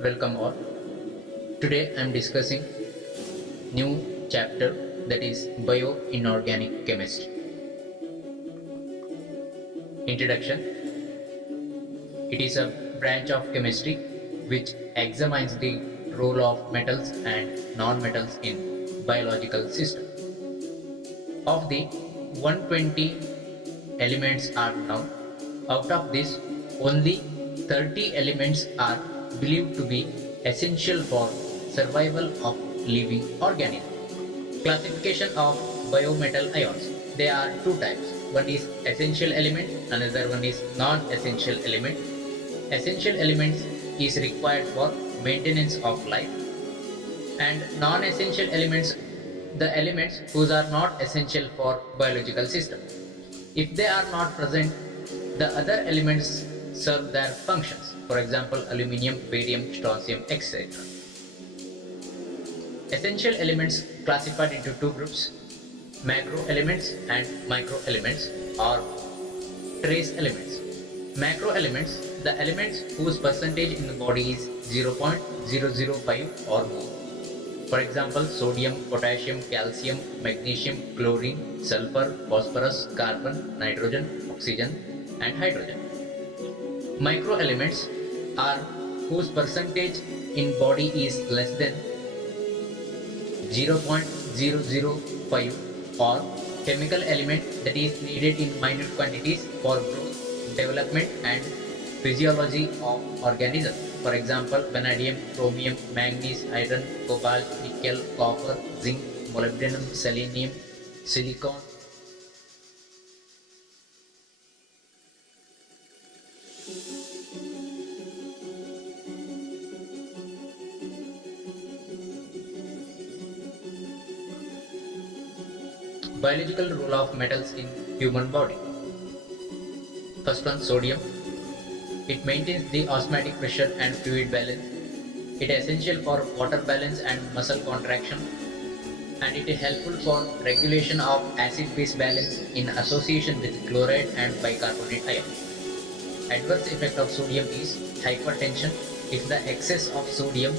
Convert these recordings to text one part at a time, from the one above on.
Welcome all. Today I am discussing new chapter, that is bioinorganic chemistry. Introduction. It is a branch of chemistry which examines the role of metals and non-metals in biological system. Of the 120 elements are known. Out of this, only 30 elements are believed to be essential for survival of living organisms. Classification of biometal ions. There are two types. One is essential element, another one is non-essential element. Essential elements is required for maintenance of life, and non-essential elements, the elements whose are not essential for biological system. If they are not present, the other elements serve their functions. For example, aluminium, barium, strontium, etc. Essential elements classified into two groups: macro elements and micro elements, or trace elements. Macro elements, the elements whose percentage in the body is 0.005 or more. For example, sodium, potassium, calcium, magnesium, chlorine, sulfur, phosphorus, carbon, nitrogen, oxygen, and hydrogen. Microelements are whose percentage in body is less than 0.005 or chemical element that is needed in minute quantities for growth, development, and physiology of organisms. For example, vanadium, chromium, manganese, iron, cobalt, nickel, copper, zinc, molybdenum, selenium, silicon. Biological role of metals in human body. First one, sodium. It maintains the osmotic pressure and fluid balance. It is essential for water balance and muscle contraction, and it is helpful for regulation of acid-base balance in association with chloride and bicarbonate ions. Adverse effect of sodium is hypertension if the excess of sodium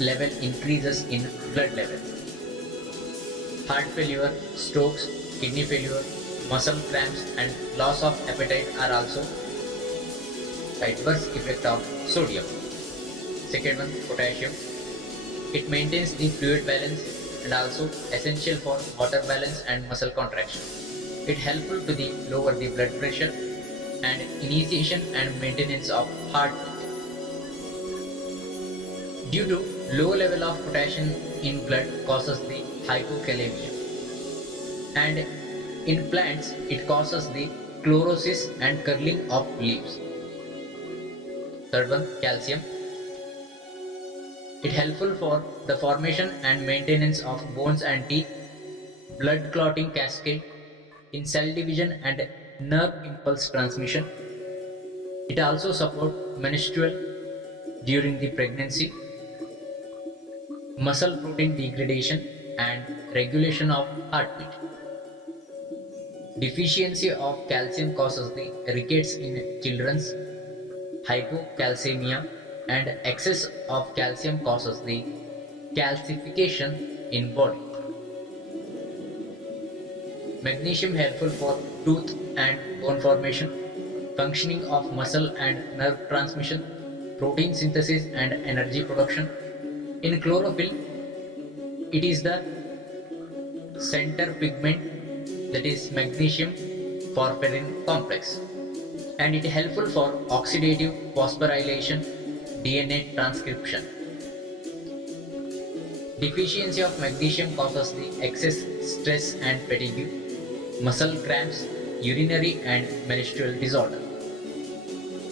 level increases in blood level. Heart failure, strokes, kidney failure, muscle cramps, and loss of appetite are also adverse effect of sodium. Second one, potassium. It maintains the fluid balance and also essential for water balance and muscle contraction. It helpful to the lower the blood pressure and initiation and maintenance of heart. Due to low level of potassium in blood causes the hypokalemia, and in plants it causes the chlorosis and curling of leaves. Third one, calcium. It helpful for the formation and maintenance of bones and teeth, blood clotting cascade, in cell division and nerve impulse transmission. It also supports menstrual during the pregnancy, muscle protein degradation, and regulation of heartbeat. Deficiency of calcium causes the rickets in children's, hypocalcemia, and excess of calcium causes the calcification in body. Magnesium helpful for tooth and bone formation, functioning of muscle and nerve transmission, protein synthesis and energy production. In chlorophyll, it is the center pigment, that is magnesium porphyrin complex, and it is helpful for oxidative phosphorylation, DNA transcription. Deficiency of magnesium causes the excess stress and fatigue, muscle cramps, urinary and menstrual disorder.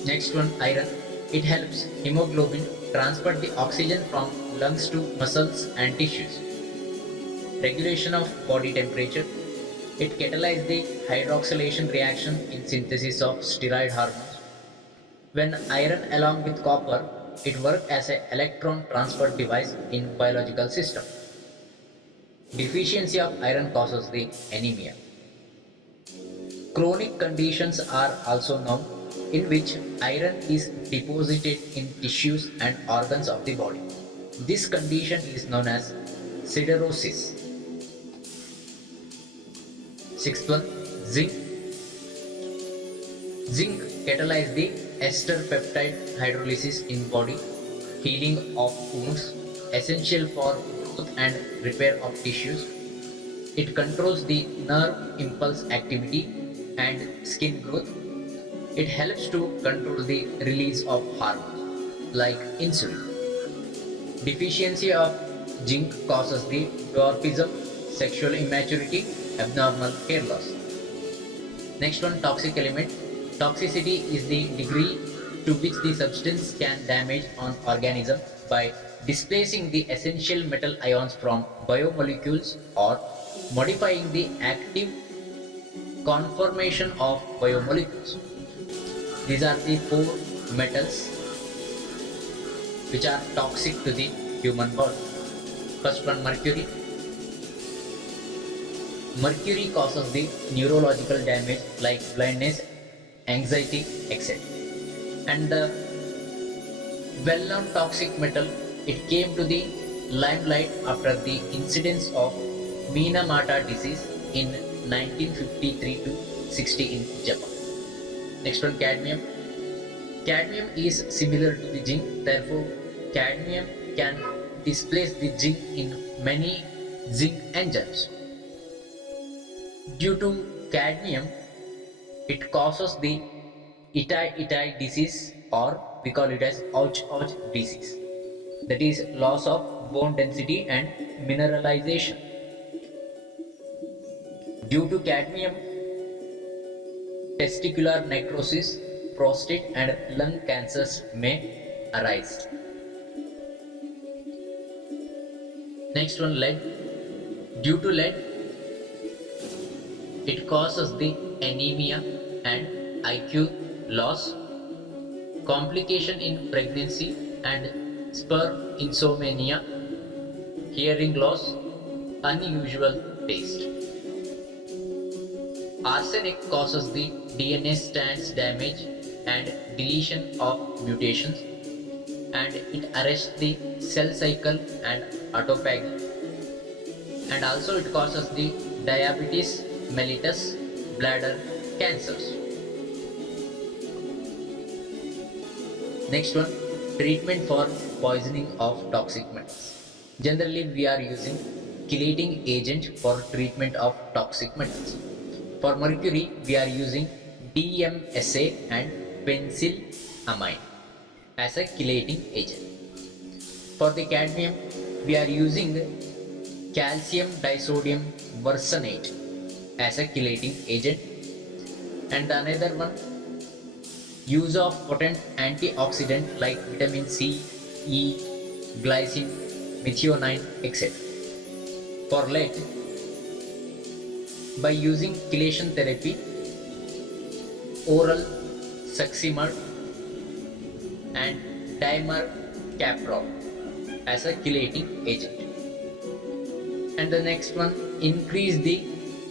Next one, iron. It helps hemoglobin transport the oxygen from lungs to muscles and tissues. Regulation of body temperature. It catalyzes the hydroxylation reaction in synthesis of steroid hormones. When iron along with copper, it works as an electron transport device in biological system. Deficiency of iron causes the anemia. Chronic conditions are also known. in which iron is deposited in tissues and organs of the body. This condition is known as siderosis. Sixth one, zinc. Zinc catalyzes the ester peptide hydrolysis in body, healing of wounds, essential for growth and repair of tissues. It controls the nerve impulse activity and skin growth. It helps to control the release of hormones like insulin. Deficiency of zinc causes the dwarfism, sexual immaturity, abnormal hair loss. Next one, toxic element. Toxicity is the degree to which the substance can damage an organism by displacing the essential metal ions from biomolecules or modifying the active conformation of biomolecules. These are the four metals which are toxic to the human body. First one, mercury. Mercury causes the neurological damage like blindness, anxiety, etc. And the well-known toxic metal, it came to the limelight after the incidence of Minamata disease in 1953 to 60 in Japan. Next one, cadmium. Cadmium is similar to the zinc, therefore cadmium can displace the zinc in many zinc enzymes. Due to cadmium, it causes the Itai disease, or we call it as Ouch disease. That is loss of bone density and mineralization. Due to cadmium, testicular necrosis, prostate and lung cancers may arise. Next one, lead. Due to lead, it causes the anemia and IQ loss, complication in pregnancy and sperm insomnia, hearing loss, unusual taste. Arsenic causes the DNA strands damage and deletion of mutations, and it arrests the cell cycle and autophagy, and also it causes the diabetes mellitus, bladder cancers. Next one, treatment for poisoning of toxic metals. Generally, we are using chelating agent for treatment of toxic metals. For mercury, we are using DMSA and benzylamine as a chelating agent. For the cadmium, we are using calcium disodium versanate as a chelating agent. And the another one, use of potent antioxidant like vitamin C, E, glycine, methionine, etc. For lead, by using chelation therapy, oral succimer and dimercaprol as a chelating agent. And the next one, increase the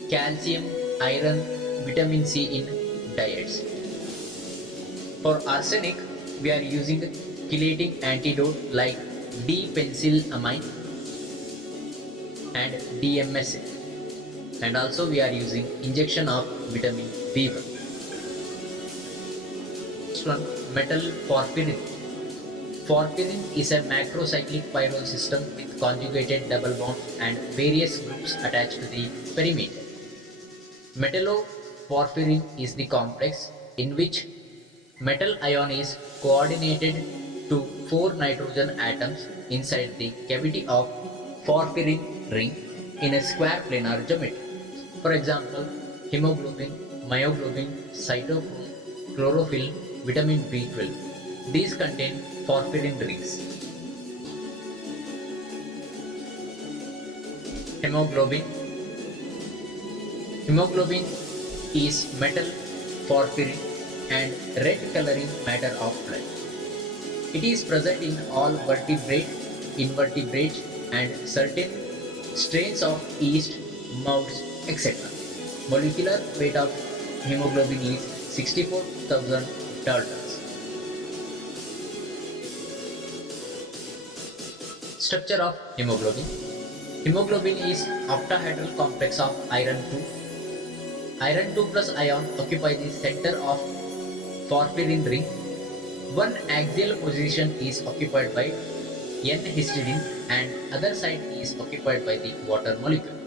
calcium, iron, vitamin C in diets. For arsenic, we are using chelating antidote like D-penzylamine and DMSA, and also we are using injection of vitamin B1. Next one, metal porphyrin. Porphyrin is a macrocyclic pyrrole system with conjugated double bond and various groups attached to the perimeter. Metalloporphyrin is the complex in which metal ion is coordinated to 4 nitrogen atoms inside the cavity of porphyrin ring in a square planar geometry. For example, hemoglobin, myoglobin, cytochrome, chlorophyll, vitamin B12. These contain porphyrin rings. Hemoglobin. Hemoglobin is metal porphyrin and red coloring matter of blood. It is present in all vertebrate, invertebrate and certain strains of yeast, mouse, etc. Molecular weight of hemoglobin is 64,000 turtles. Structure of hemoglobin. Hemoglobin is octahedral complex of iron 2. Iron 2 plus ion occupy the center of porphyrin ring. One axial position is occupied by N-histidine and other side is occupied by the water molecule.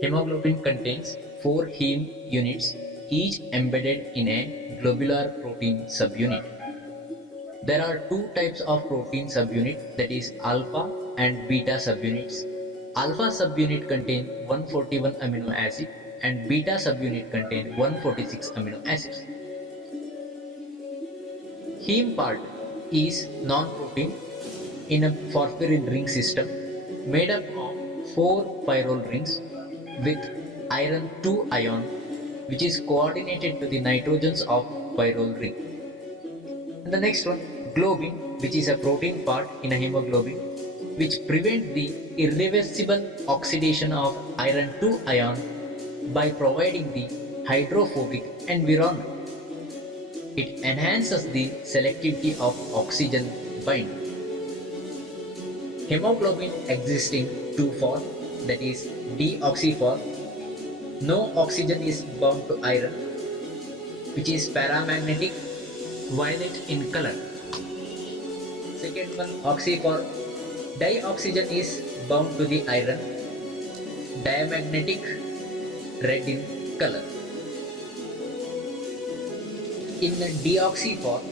Hemoglobin contains 4 heme units, each embedded in a globular protein subunit. There are two types of protein subunit, that is alpha and beta subunits. Alpha subunit contain 141 amino acid and beta subunit contain 146 amino acids. Heme part is non-protein in a porphyrin ring system made up of 4 pyrrole rings with iron 2 ion, which is coordinated to the nitrogens of pyrrole ring. And the next one, globin, which is a protein part in a hemoglobin, which prevents the irreversible oxidation of iron 2 ion by providing the hydrophobic environment. It enhances the selectivity of oxygen binding. Hemoglobin exists in two forms, that is deoxy form. No oxygen is bound to iron, which is paramagnetic, violet in color. Second one, oxy form. Dioxygen is bound to the iron, diamagnetic, red in color. In the deoxy form,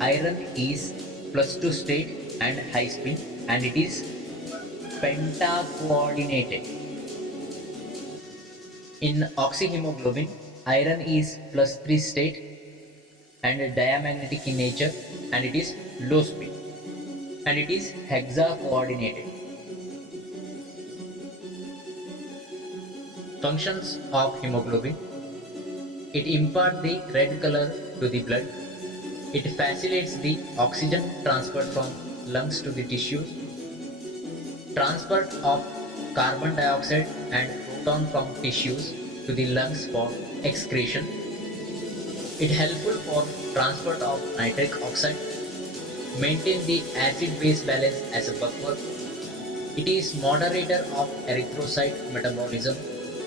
iron is +2 state and high spin, and it is pentacoordinated. In oxyhemoglobin, iron is +3 state and diamagnetic in nature, and it is low spin, and it is hexacoordinated. Functions of hemoglobin. It imparts the red color to the blood. It facilitates the oxygen transfer from lungs to the tissues. Transfer of carbon dioxide and proton from tissues to the lungs for excretion. It is helpful for transfer of nitric oxide. Maintain the acid-base balance as a buffer. It is moderator of erythrocyte metabolism.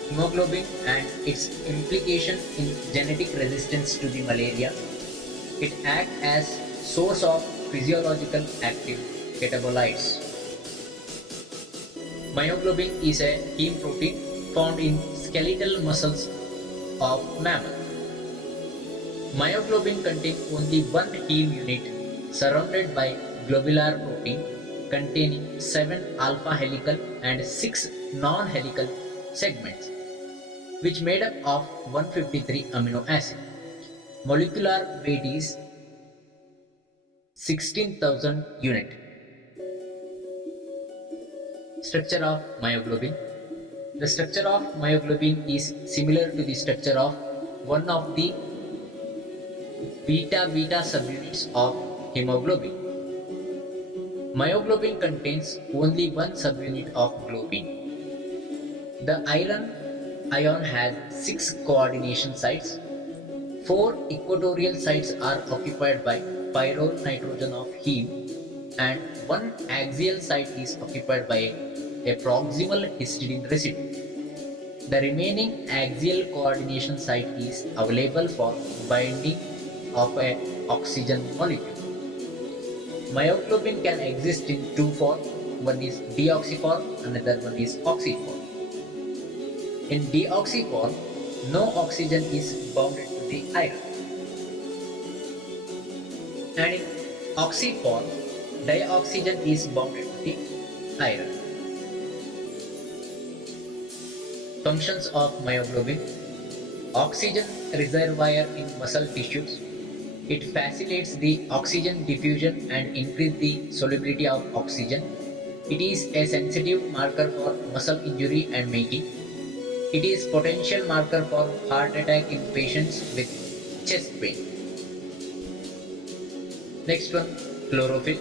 Hemoglobin and its implication in genetic resistance to the malaria. It acts as source of physiological active catabolites. Myoglobin is a heme protein found in skeletal muscles of mammal. Myoglobin contains only one heme unit surrounded by globular protein containing 7 alpha helical and 6 non-helical segments, which made up of 153 amino acid. Molecular weight is 16,000 unit. Structure of myoglobin. The structure of myoglobin is similar to the structure of one of the beta-beta subunits of hemoglobin. Myoglobin contains only one subunit of globin. The iron ion has 6 coordination sites. 4 equatorial sites are occupied by pyrrole nitrogen of heme, and 1 axial site is occupied by a proximal histidine residue. The remaining axial coordination site is available for binding of an oxygen molecule. Myoglobin can exist in two forms. One is deoxy form, another one is oxy form. In deoxy form, no oxygen is bounded to the iron. And in oxy form, dioxygen is bounded to the iron. Functions of myoglobin. Oxygen reservoir in muscle tissues. It facilitates the oxygen diffusion and increase the solubility of oxygen. It is a sensitive marker for muscle injury and making. It is potential marker for heart attack in patients with chest pain. Next one, chlorophyll.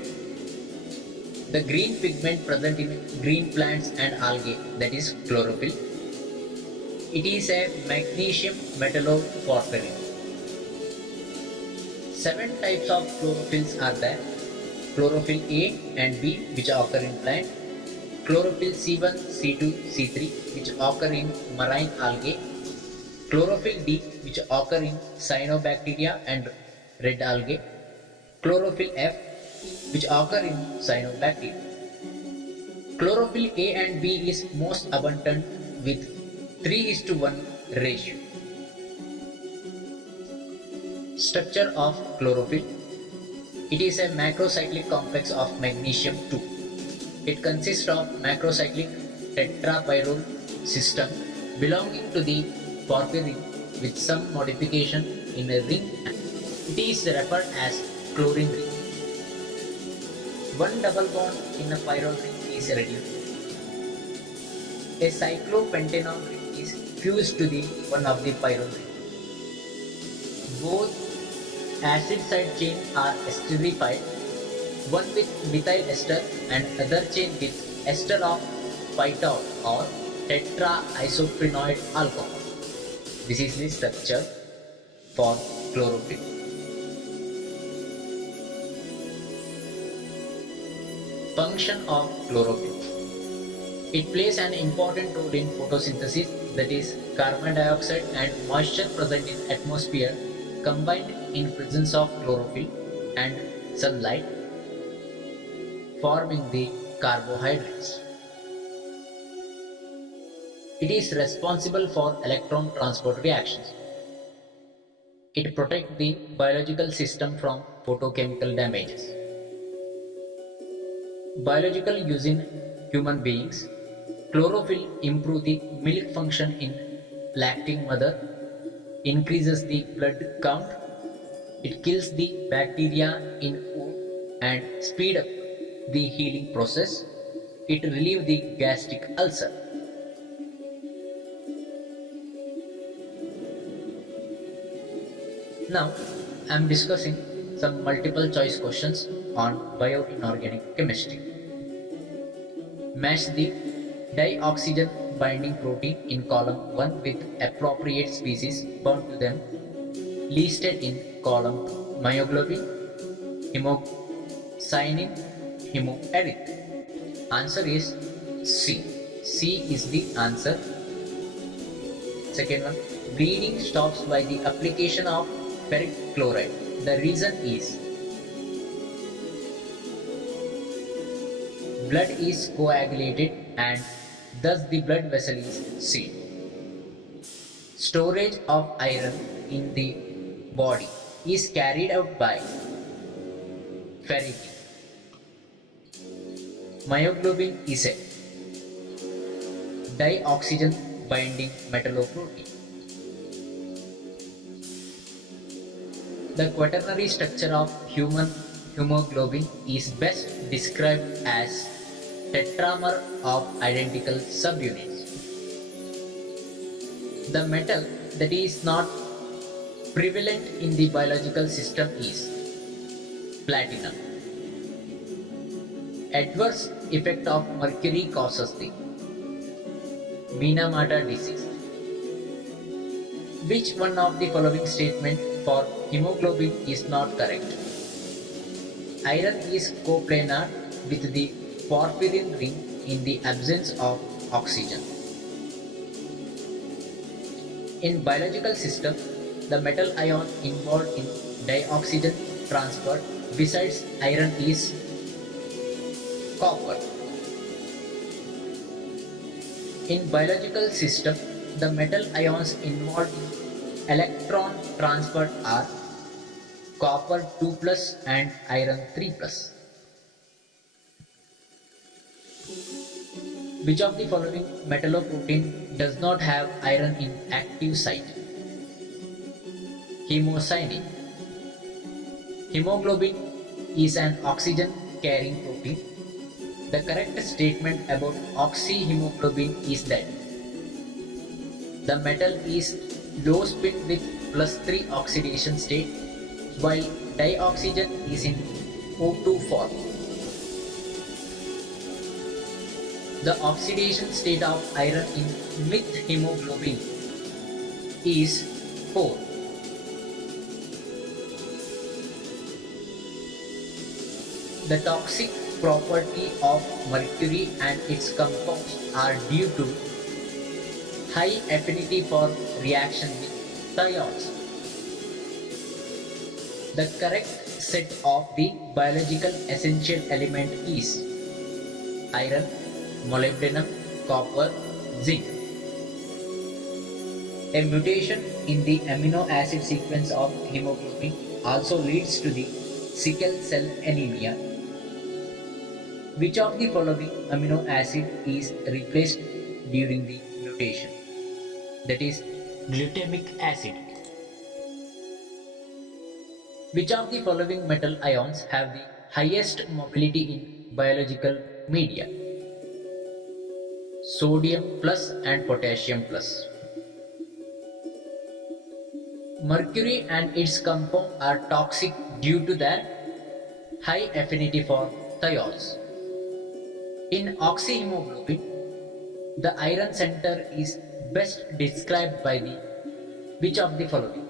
The green pigment present in green plants and algae, that is chlorophyll. It is a magnesium metalloporphyrin. Seven types of chlorophylls are there. Chlorophyll A and B, which occur in plant. Chlorophyll C1, C2, C3, which occur in marine algae. Chlorophyll D, which occur in cyanobacteria and red algae. Chlorophyll F, which occur in cyanobacteria. Chlorophyll A and B is most abundant with 3:1 ratio. Structure of chlorophyll. It is a macrocyclic complex of magnesium 2. It consists of macrocyclic tetrapyrrole system belonging to the porphyrin with some modification in a ring. It is referred as chlorine ring. One double bond in a pyrrole ring is reduced. A cyclopentanone ring is fused to the one of the pyrrole ring. Both acid side chain are esterified, one with methyl ester and other chain with ester of phytol or tetraisoprenoid alcohol. This is the structure for chlorophyll. Function of chlorophyll. It plays an important role in photosynthesis, that is, carbon dioxide and moisture present in atmosphere combined in presence of chlorophyll and sunlight, forming the carbohydrates. It is responsible for electron transport reactions. It protects the biological system from photochemical damages. Biological use in human beings. Chlorophyll improves the milk function in lacting mother, increases the blood count, it kills the bacteria in womb and speed up the healing process, it relieves the gastric ulcer. Now I am discussing some multiple choice questions on bioinorganic chemistry. Match the dioxygen binding protein in column 1 with appropriate species bound to them listed in column 2. Myoglobin, hemocyanin, hemoeryth. Answer is C. C is the answer. Second one, bleeding stops by the application of ferric chloride. The reason is blood is coagulated and thus the blood vessel is sealed. Storage of iron in the body is carried out by ferritin. Myoglobin is a dioxygen binding metalloprotein. The quaternary structure of human hemoglobin is best described as tetramer of identical subunits. The metal that is not prevalent in the biological system is platinum. Adverse effect of mercury causes the Minamata disease. Which one of the following statement for hemoglobin is not correct? Iron is coplanar with the porphyrin ring in the absence of oxygen. In biological system, the metal ion involved in dioxygen transport besides iron is copper. In biological system, the metal ions involved in electron transport are copper 2 plus and iron 3 plus. Which of the following metalloprotein does not have iron in active site? Hemocyanin. Hemoglobin is an oxygen carrying protein. The correct statement about oxyhemoglobin is that the metal is low spin with +3 oxidation state, while dioxygen is in O2 form. The oxidation state of iron in methemoglobin is 4. The toxic property of mercury and its compounds are due to high affinity for reaction with thiols. The correct set of the biological essential element is iron, molybdenum, copper, zinc. A mutation in the amino acid sequence of hemoglobin also leads to the sickle cell anemia. Which of the following amino acid is replaced during the mutation? That is glutamic acid. Which of the following metal ions have the highest mobility in biological media? Sodium plus and potassium plus. Mercury and its compound are toxic due to their high affinity for thiols. In oxyhemoglobin, the iron center is best described by the which of the following?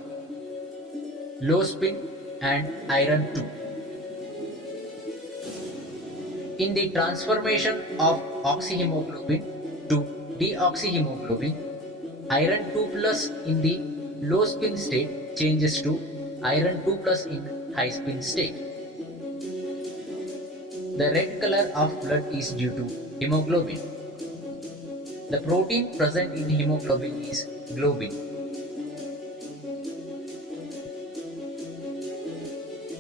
Low spin and iron 2. In the transformation of oxyhemoglobin to deoxyhemoglobin, iron 2 plus in the low spin state changes to iron 2 plus in high spin state. The red color of blood is due to hemoglobin. The protein present in hemoglobin is globin.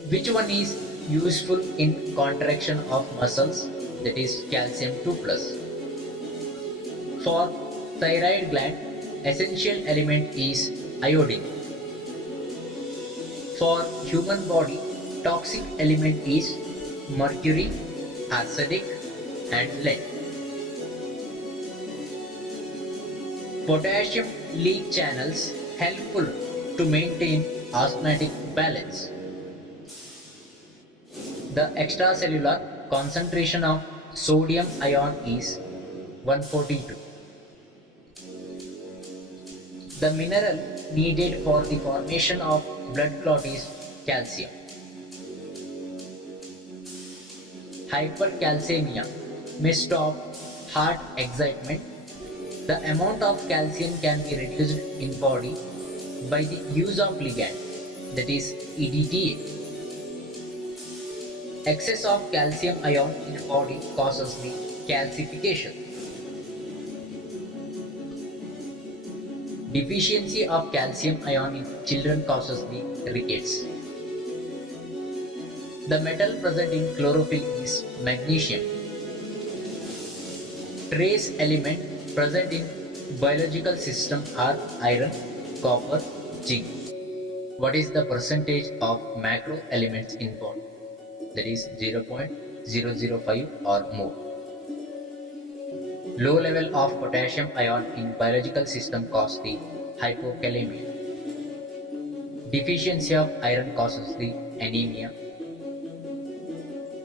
Which one is useful in contraction of muscles? That is calcium 2 plus. For thyroid gland, essential element is iodine. For human body, toxic element is mercury, arsenic and lead. Potassium leak channels helpful to maintain osmotic balance. The extracellular concentration of sodium ion is 142. The mineral needed for the formation of blood clot is calcium. Hypercalcemia may stop heart excitement. The amount of calcium can be reduced in body by the use of ligand, that is EDTA. Excess of calcium ion in body causes the calcification. Deficiency of calcium ion in children causes the rickets. The metal present in chlorophyll is magnesium. Trace element present in biological system are iron, copper, zinc. What is the percentage of macro elements in body? That is 0.005 or more. Low level of potassium ion in biological system causes the hypokalemia. Deficiency of iron causes the anemia.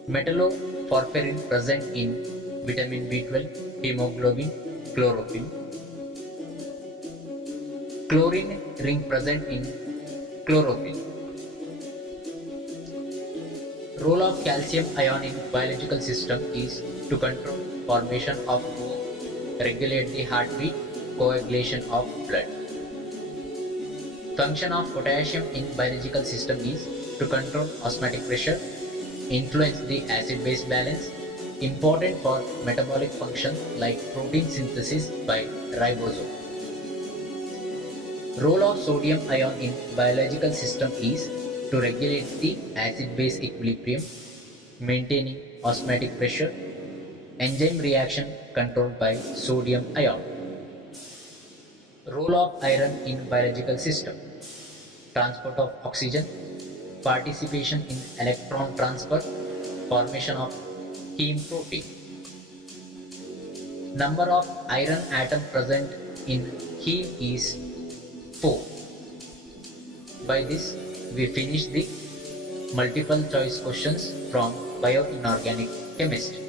Metalloporphyrin present in vitamin B12, hemoglobin, chlorophyll. Chlorine ring present in chlorophyll. Role of calcium ion in biological system is to control formation of bone, regulate the heartbeat, coagulation of blood. Function of potassium in biological system is to control osmotic pressure, influence the acid-base balance, important for metabolic function like protein synthesis by ribosome. Role of sodium ion in biological system is to regulate the acid-base equilibrium, maintaining osmotic pressure, enzyme reaction controlled by sodium ion. Role of iron in biological system: transport of oxygen, participation in electron transfer, formation of heme protein. Number of iron atom present in heme is 4. By this, we finish the multiple choice questions from bioinorganic chemistry.